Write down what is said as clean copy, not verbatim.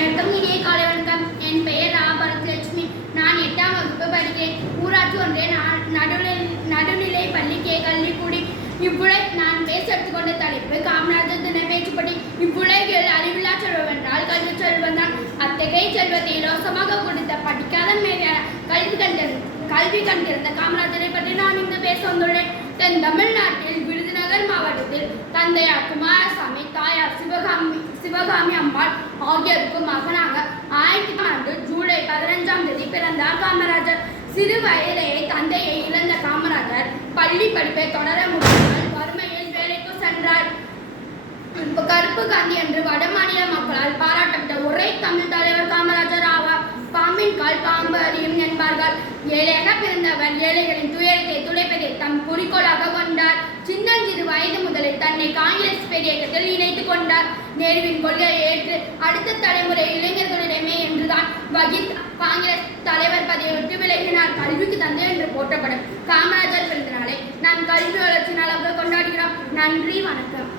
அனைவருக்கும் இனிய காலை வணக்கம். என் பெயர் ராபரத்லட்சுமி. நான் 8ஆம் வகுப்பு படிக்கிறேன். ஊராட்சி ஒன்றிய நடுநிலை பள்ளி கல்விக்கூடி. நான் பேச எடுத்துக்கொண்ட தலைப்பு காமராஜர் தின பேச்சுப்படி. இவ்வுலகில் அறிவில்லா செல்வம் என்றால் கல்வி செல்வம் தான். அத்தகைய செல்வத்தை இலவசமாக கொடுத்த படிக்காத மேலான கல்வி கண்டிருந்த காமராஜரை பற்றி நான் இங்கு பேச வந்துள்ளேன். தென் தமிழ்நாட்டில் விருதுநகர் மாவட்டத்தில் தந்தையார் குமாரசாமி, தாயார் சிவகாமி அம்பாள் ஆகியோருக்கு மகனாக 1900 ஜூலை 15ஆம் தேதி பிறந்தார் காமராஜர். சிறு வயதிலேயே தந்தையை இழந்த காமராஜர் பள்ளி படிப்பை தொடர முடியாமல் வறுமையில் வேலைக்கு சென்றார். கருப்பு காந்தி என்று வட மாநில மக்களால் பாராட்டப்பட்ட ஒரே தமிழ் தலைவர் காமராஜர் ஆவார். பாம்பின் கால் பாம்பு அறியும் என்பார்கள். ஏழையாக பிறந்தவர் ஏழைகளின் துயரத்தை துடைப்பதை தம் குறிக்கோளாக கொண்டார். சின்னஞ்சிறு வயது முதலில் தன்னை காங்கிரஸ் பேரியக்கத்தில் இணைத்துக் கொண்டார். நேருவின் கொள்கையை ஏற்று அடுத்த தலைமுறை இளைஞர்களிடமே என்றுதான் வகித் காங்கிரஸ் தலைவர் பதவியை விட்டு விலகினார். கல்விக்கு தந்தை என்று போற்றப்படும் காமராஜர் பிறந்த நாளை நாம் கல்வி வளர்ச்சி நாளாக கொண்டாடுகிறோம். நன்றி, வணக்கம்.